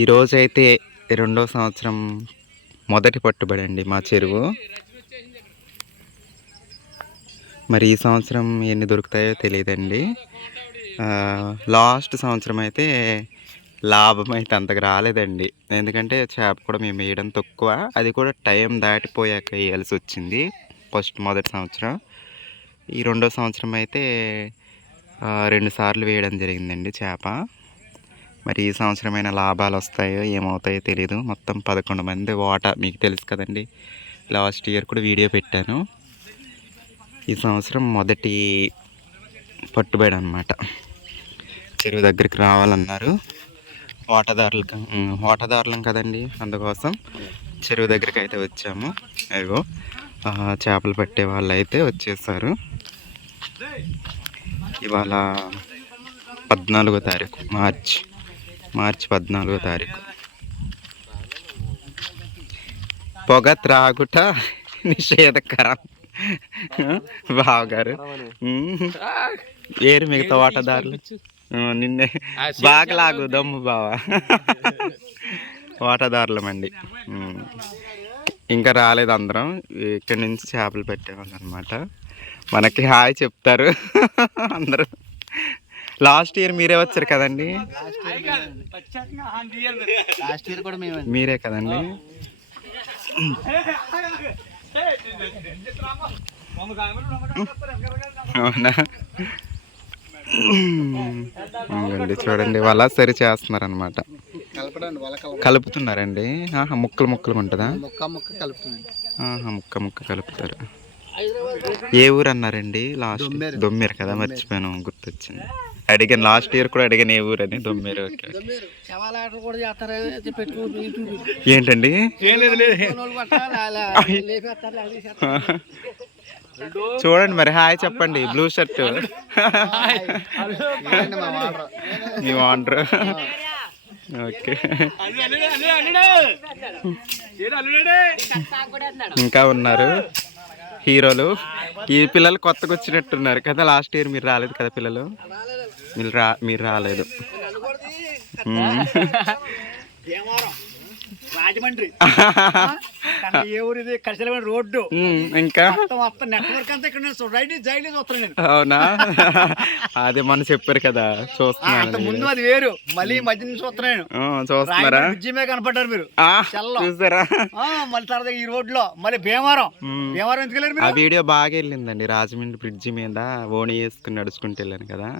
ఈరోజైతే 2వ సంవత్సరం మొదటి పట్టుబడి అండి మా చెరువు. మరి ఈ సంవత్సరం ఎన్ని దొరుకుతాయో తెలియదండి. లాస్ట్ సంవత్సరం అయితే లాభం అయితే అంతగా రాలేదండి. ఎందుకంటే చేప కూడా మేము వేయడం తక్కువ, అది కూడా టైం దాటిపోయాక వేయాల్సి వచ్చింది మొదటి సంవత్సరం. ఈ 2వ సంవత్సరం అయితే 2 సార్లు వేయడం జరిగిందండి చేప. మరి ఈ సంవత్సరమైన లాభాలు వస్తాయో ఏమవుతాయో తెలియదు. మొత్తం 11 మంది మీకు తెలుసు కదండి, లాస్ట్ ఇయర్ కూడా వీడియో పెట్టాను. ఈ సంవత్సరం మొదటి పట్టుబడి అన్నమాట. చెరువు దగ్గరికి రావాలన్నారు వాటాదారులం కదండి, అందుకోసం చెరువు దగ్గరికి అయితే వచ్చాము. అదిగో చేపలు పట్టే వాళ్ళు అయితే వచ్చేసారు. ఇవాళ 14వ తారీఖు మార్చి 14వ తారీఖు. పొగ త్రాగుట నిషేధకరం బావగారు. ఏరు మిగతా వాటాదారులు నిన్నే బాగా లాగు దమ్ము బావా. వాటాదారులమండి. ఇంకా రాలేదు అందరం. ఇక్కడి నుంచి చేపలు పెట్టేవాళ్ళు అనమాట. మనకి హాయ్ చెప్తారు అందరూ. లాస్ట్ ఇయర్ మీరే వచ్చారు కదండి, మీరే కదండి. అవునా, చూడండి వల సరి చేస్తున్నారు అనమాట. కలుపుతున్నారండి. ముక్కలు ఉంటుందా? ముక్క కలుపుతారు. ఏ ఊరు అన్నారండి లాస్ట్? దొమ్మేరు కదా, మర్చిపోయాను, గుర్తొచ్చింది. అడిగాను లాస్ట్ ఇయర్ కూడా అడిగాను ఏ ఊరు అని. దొమ్మేరు. ఏంటండి చూడండి మరి, హాయ్ చెప్పండి. బ్లూ షర్ట్ మీ వాండర్. ఓకే, ఇంకా ఉన్నారు హీరోలు. ఈ పిల్లలు కొత్తగా వచ్చినట్టున్నారు కదా. లాస్ట్ ఇయర్ మీరు రాలేదు కదా పిల్లలు, మీరు రాలేదు. రాజమండ్రి ఏ ఊరిది కసిలమైన రోడ్డు. ఇంకా నెట్వర్క్ అంతా ఇక్కడ చూస్తున్నాను. అవునా, అదే మనం చెప్పారు కదా, చూస్తున్నాను. ముందు అది వేరు, మళ్ళీ మధ్య నుంచి చూస్తున్నారా? బ్రిడ్జి మీద కనపడ్డారు మీరు, చూసారా? మళ్ళీ తర్వాత ఈ రోడ్ లో మళ్ళీ భీమవరం ఎందుకు వెళ్ళారు? ఆ వీడియో బాగా వెళ్ళిందండి. రాజమండ్రి బ్రిడ్జి మీద ఓణి వేసుకుని నడుచుకుంటూ వెళ్ళాను కదా.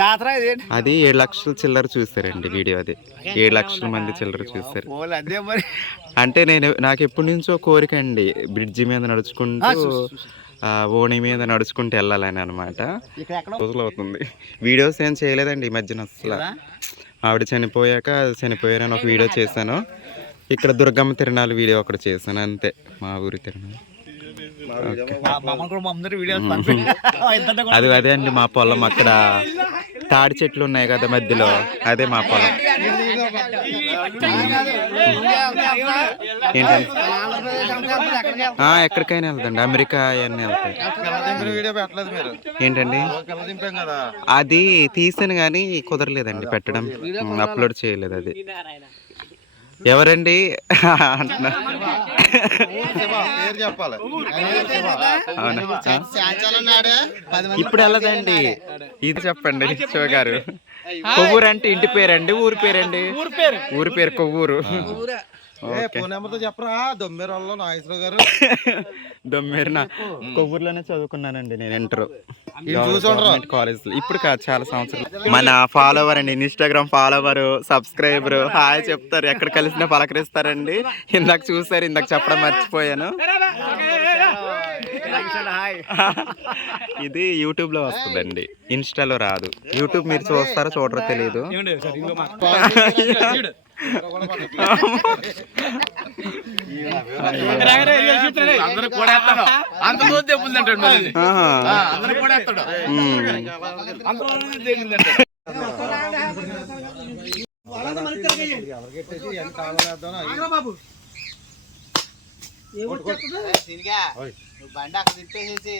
జాతర అది 7 లక్షల చిల్లర చూసారండి వీడియో. అది 7 లక్షల మంది చిల్లర చూసారు. అంటే నాకు ఎప్పటి నుంచో కోరిక అండి, బ్రిడ్జి మీద నడుచుకుంటూ ఓణి మీద నడుచుకుంటూ వెళ్ళాలని అనమాట. రోజులు అవుతుంది. వీడియోస్ ఏం చేయలేదండి ఈ మధ్యన అసలు. ఆవిడ చనిపోయారని ఒక వీడియో చేశాను. ఇక్కడ దుర్గమ్మ తిరణాలు వీడియో ఒకటి చేశాను అంతే, మా ఊరి తిరణాలు. అదే అండి మా పొలం. అక్కడ తాడి చెట్లు ఉన్నాయి కదా మధ్యలో, అదే మా పొలం. ఏంటండి ఎక్కడికైనా వెళ్తాండి, అమెరికా అవన్నీ వెళ్తాయి. ఏంటండి అది తీసాను కానీ కుదరలేదండి పెట్టడం, అప్లోడ్ చేయలేదు. అది ఎవరండి అంటున్నా? ఇప్పుడు వెళ్ళదండి. ఇది చెప్పండి శివ గారు. కొవ్వూరు అంటే ఇంటి పేరండి, ఊరి పేరండి? ఊరి పేరు కొవ్వూరు. దొమ్మేరునా? కొవ్వూరులోనే చదువుకున్నానండి నేను ఇంటర్ కాలేజ్. ఇప్పుడు కాదు, చాలా సంవత్సరాలు. మన ఫాలోవర్ అండి, ఇన్స్టాగ్రామ్ ఫాలోవర్, సబ్స్క్రైబర్. హాయ్ చెప్తారు, ఎక్కడ కలిసినా పలకరిస్తారండి. ఇందాక చూసారు, ఇందాక చెప్పడం మర్చిపోయాను. ఇది యూట్యూబ్ లో వస్తుందండి, ఇన్స్టాలో రాదు. యూట్యూబ్ మీరు చూస్తారో చూడరో తెలియదు. బండి అక్కడ తిప్పేసేసి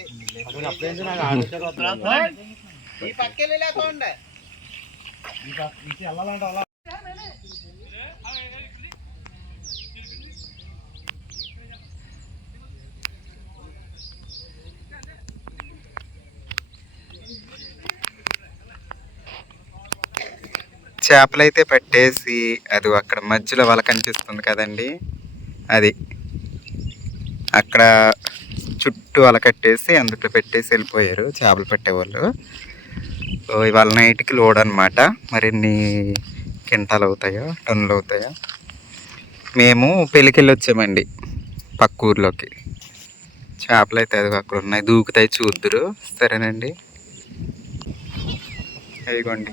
ఈ పక్కెళ్ళి లేకుండా చేపలైతే పట్టేసి అది అక్కడ మధ్యలో వల కనిపిస్తుంది కదండి, అది అక్కడ చుట్టూ వల కట్టేసి అందులో పెట్టేసి వెళ్ళిపోయారు చేపలు పట్టేవాళ్ళు. సో ఇవాళ నైట్కి లోడ్ అనమాట. మరిన్ని కింటాలు అవుతాయో టన్నులు అవుతాయో. మేము పెళ్ళికెళ్ళి వచ్చామండి పక్క ఊర్లోకి. చేపలు అయితే అది అక్కడ ఉన్నాయి, దూకుతాయి, చూద్దురు. సరేనండి, అదిగోండి.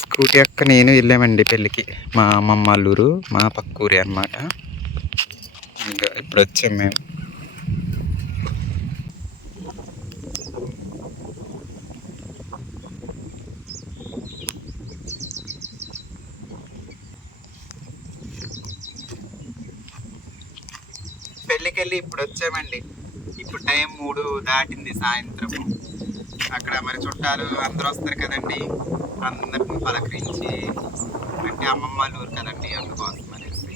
స్కూటీ అక్క నేను వెళ్ళామండి పెళ్ళికి. మా అమ్మమ్మ అల్లూరు, మా పక్క ఊరే అనమాట. ఇంకా ఇప్పుడు వచ్చాం మేము. పెళ్ళికి వెళ్ళి ఇప్పుడు వచ్చామండి. ఇప్పుడు టైం 3 దాటింది సాయంత్రము. అక్కడ మరి చుట్టాలు అందరూ వస్తారు కదండి, అందరిని పలకరించి, అంటే అమ్మమ్మ ఊరు కదండి, అందుకోసం అనేసి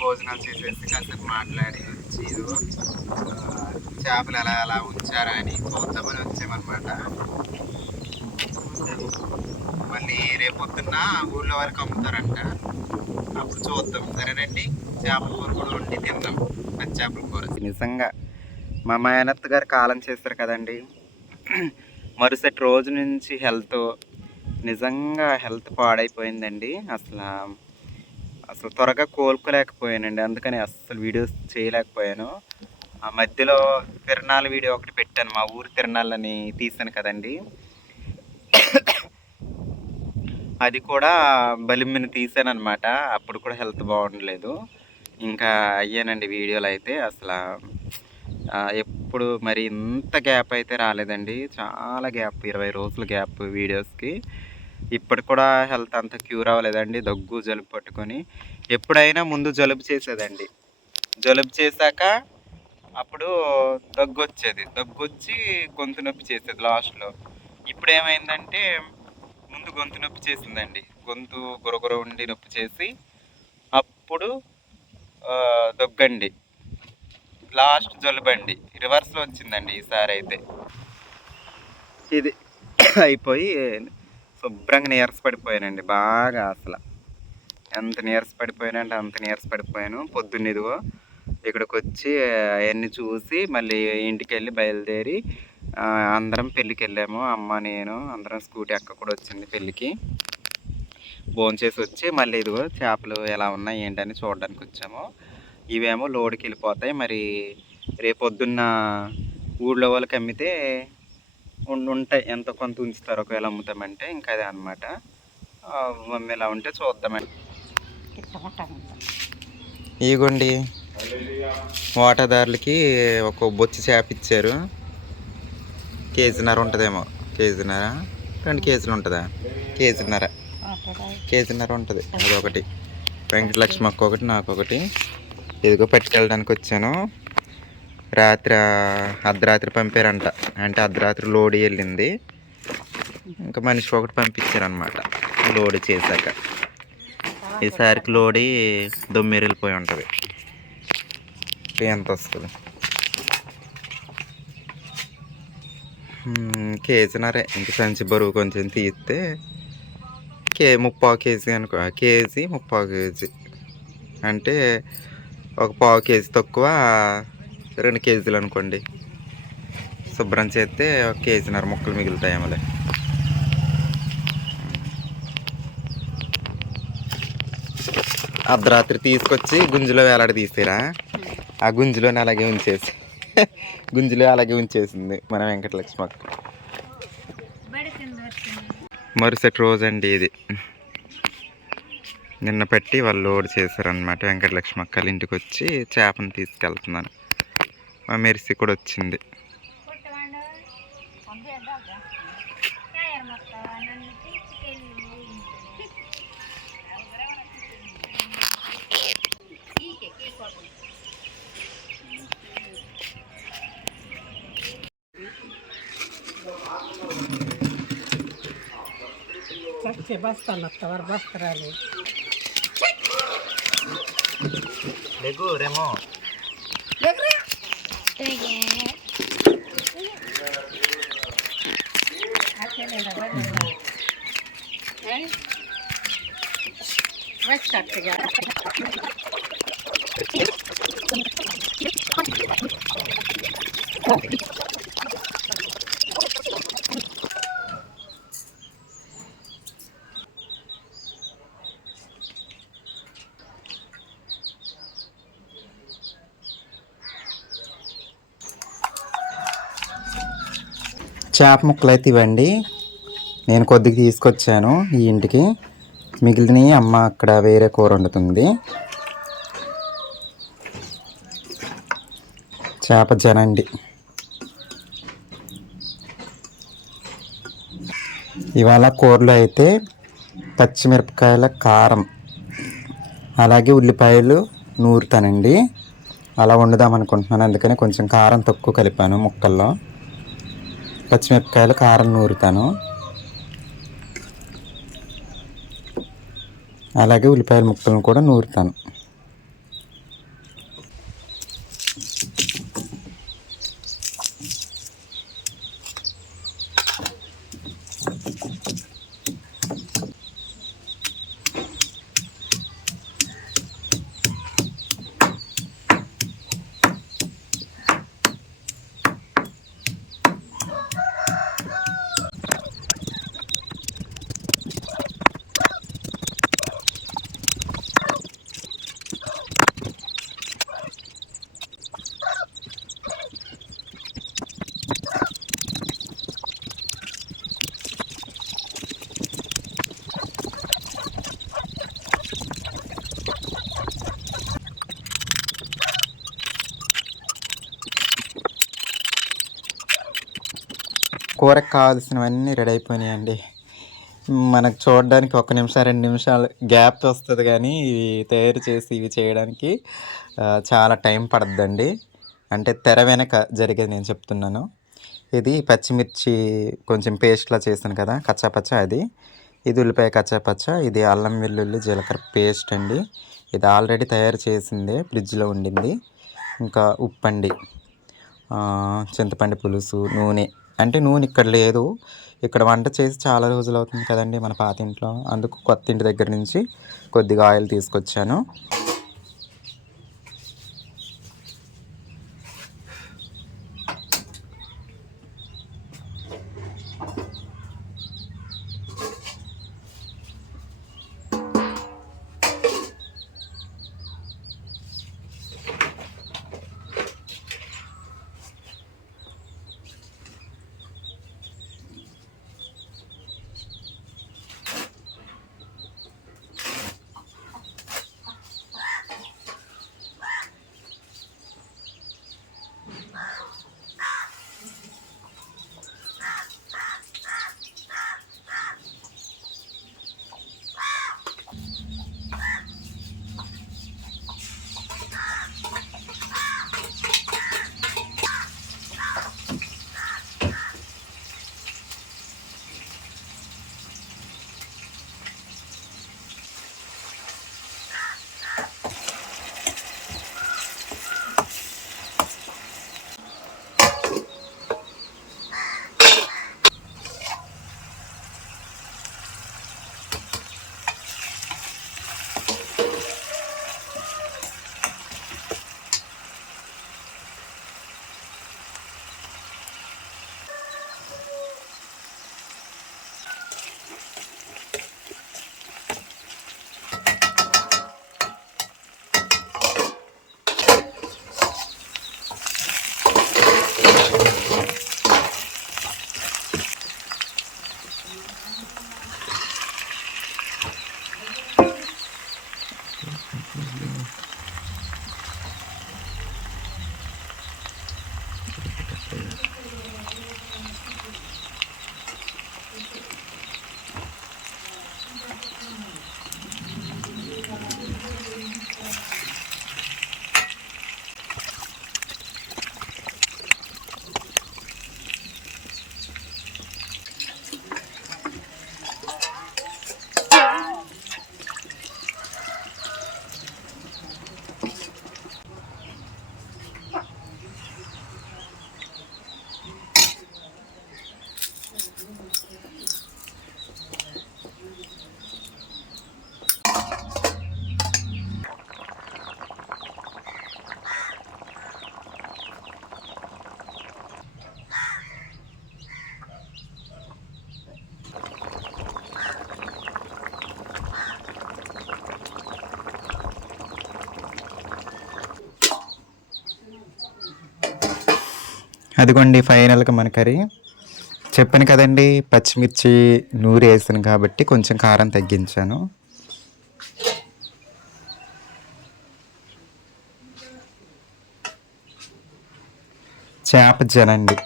భోజనాలు చేసేసి కాసేపు మాట్లాడి వచ్చి చేపలు ఎలా ఎలా ఉంచారా అని చూద్దామని వచ్చామన్నమాట. మళ్ళీ రేపొద్దున్న ఊళ్ళో వరకు అమ్ముతారంట, అప్పుడు చూద్దాం. సరేనండి, చేపల కూర కూడా వండి తిందాం. పచ్చి చేపల కూర నిజంగా మా మేనత్త గారు కాలం చేస్తారు కదండి, మరుసటి రోజు నుంచి నిజంగా హెల్త్ పాడైపోయిందండి. అసలు త్వరగా కోలుకోలేకపోయానండి. అందుకని అస్సలు వీడియోస్ చేయలేకపోయాను. ఆ మధ్యలో తిరణాల వీడియో ఒకటి పెట్టాను, మా ఊరు తిరణాలని తీసాను కదండి, అది కూడా బలిమ్మిని తీసాను అనమాట. అప్పుడు కూడా హెల్త్ బాగుండలేదు. ఇంకా అయ్యానండి వీడియోలు అయితే. అసలు ఎప్పుడు మరి ఇంత గ్యాప్ అయితే రాలేదండి, చాలా గ్యాప్, 20 రోజుల గ్యాప్ వీడియోస్కి. ఇప్పటి కూడా హెల్త్ అంత క్యూర్ అవ్వలేదండి. దగ్గు జలుబు పట్టుకొని ఎప్పుడైనా ముందు జలుబు చేసేదండి, జలుబు చేశాక అప్పుడు దగ్గు వచ్చేది, దగ్గు వచ్చి గొంతు నొప్పి చేసేది లాస్ట్లో. ఇప్పుడు ఏమైందంటే ముందు గొంతు నొప్పి చేసిందండి, గొంతు గురగుర ఉండి నొప్పి చేసి అప్పుడు దగ్గండి, లాస్ట్ జలుబండి. రివర్స్లో వచ్చిందండి ఈసారి అయితే. ఇది అయిపోయి శుభ్రంగా నీరస పడిపోయానండి బాగా. అసలు ఎంత నీరస పడిపోయానంటే అంత నీరస పడిపోయాను. పొద్దున్న ఇదిగో ఇక్కడికి వచ్చి అవన్నీ చూసి మళ్ళీ ఇంటికి వెళ్ళి బయలుదేరి అందరం పెళ్ళికి వెళ్ళాము. అమ్మ, నేను, అందరం. స్కూటీ అక్క కూడా వచ్చింది పెళ్ళికి. భోంచేసి వచ్చి మళ్ళీ ఇదిగో చేపలు ఎలా ఉన్నాయి ఏంటని చూడడానికి వచ్చాము. ఇవేమో లోడ్కి వెళ్ళిపోతాయి. మరి రేపొద్దున్న ఊళ్ళో వాళ్ళకి అమ్మితే ఉంటాయి, ఎంతో కొంత ఉంచుతారు ఒకవేళ అమ్ముతామంటే. ఇంకా అదే అనమాట. మమ్మీ ఎలా ఉంటే చూద్దామండి. ఇగోండి, వాటాదారులకి ఒక బొచ్చి చేప ఇచ్చారు. కేజీన్నర ఉంటుందేమో, కేజీన్నర 2 కేజీలు ఉంటుందా, కేజీన్నర ఉంటుంది. అదొకటి వెంకటలక్ష్మి అక్క ఒకటి, నాకు ఒకటి. ఇదిగో పట్టుకెళ్ళడానికి వచ్చాను. అర్ధరాత్రి పంపారంట, అంటే అర్ధరాత్రి లోడ్ వెళ్ళింది. ఇంకా మనిషికి ఒకటి పంపించారనమాట లోడ్ చేశాక. ఈసారికి లోడి దొమ్మిరిల్లిపోయి ఉంటుంది. ఎంత వస్తుంది? కేజీన్నరే. ఇంక సంచి బరువు కొంచెం తీస్తే 3/4 కేజీ అనుకో, కేజీ 3/4 కేజీ అంటే ఒక 1/4 కేజీ తక్కువ 2 కేజీలు అనుకోండి. శుభ్రం చేస్తే 1 కేజీన్నర ముక్కలు మిగులుతాయేమోలే. అర్ధరాత్రి తీసుకొచ్చి గుంజులో వేలాడ తీసారా, ఆ గుంజులోనే అలాగే ఉంచేసింది మన వెంకటలక్ష్మి అక్క. మరుసటి రోజు అండి ఇది. నిన్న పెట్టి వాళ్ళు లోడ్ చేశారనమాట. వెంకటలక్ష్మి అక్కల ఇంటికి వచ్చి చేపను తీసుకెళ్తున్నాను. మా మెర్సీ కూడా వచ్చింది. రేమో చేప ముక్కలు అయితే ఇవ్వండి. నేను కొద్దిగా తీసుకొచ్చాను ఈ ఇంటికి, మిగిలినవి అమ్మ అక్కడ వేరే కూర వండుతుంది. చేప జనండి. ఇవాళ కూరలో అయితే పచ్చిమిరపకాయల కారం అలాగే ఉల్లిపాయలు నూరుతానండి. అలా వండుదాం అనుకుంటున్నాను, అందుకని కొంచెం కారం తక్కువ కలిపాను ముక్కల్లో. పచ్చిమిరపకాయలు కారం నూరుతాను, అలాగే ఉల్లిపాయల ముక్కలను కూడా నూరుతాను. కూరకు కావాల్సినవన్నీ రెడీ అయిపోయినాయండి. మనకు చూడడానికి 1 నిమిషం 2 నిమిషాలు గ్యాప్ వస్తుంది, కానీ ఇవి తయారు చేసి ఇవి చేయడానికి చాలా టైం పడుతుందండి. అంటే తెర వెనక జరిగేది నేను చెప్తున్నాను. ఇది పచ్చిమిర్చి కొంచెం పేస్ట్లా చేశాను కదా, కచ్చాపచ్చ అది. ఇది ఉల్లిపాయ కచ్చాపచ్చ, ఇది అల్లం వెల్లుల్లి జీలకర్ర పేస్ట్ అండి. ఇది ఆల్రెడీ తయారు చేసిందే, ఫ్రిడ్జ్లో ఉండింది. ఇంకా ఉప్పు అండి, చింతపండు పులుసు, నూనె. అంటే నూనె ఇక్కడ లేదు, ఇక్కడ వంట చేసి చాలా రోజులు అవుతుంది కదండి మన పాత ఇంట్లో, అందుకు కొత్త ఇంటి దగ్గర నుంచి కొద్దిగా ఆయిల్ తీసుకొచ్చాను. అదిగోండి ఫైనల్గా మన కర్రీ. చెప్పాను కదండి పచ్చిమిర్చి నూరు వేసాను కాబట్టి కొంచెం కారం తగ్గించాను. చేప జనండి,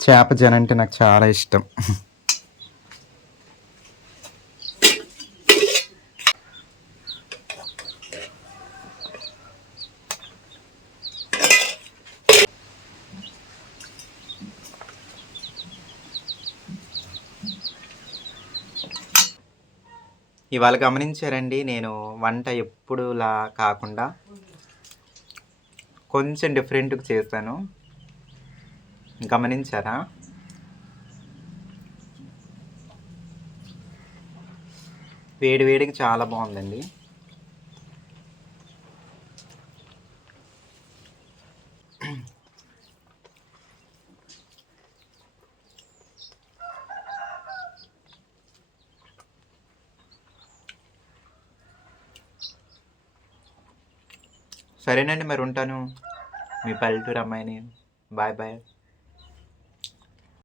చేప జన అంటే నాకు చాలా ఇష్టం. ఇవాళ గమనించారండి, నేను వంట ఎప్పుడులా కాకుండా కొంచెం డిఫరెంట్గా చేశాను. గమనించారా? వేడి వేడికి చాలా బాగుందండి. సరేనండి, మరి ఉంటాను. మీ పల్లెటూరు అమ్మాయిని. Bye bye.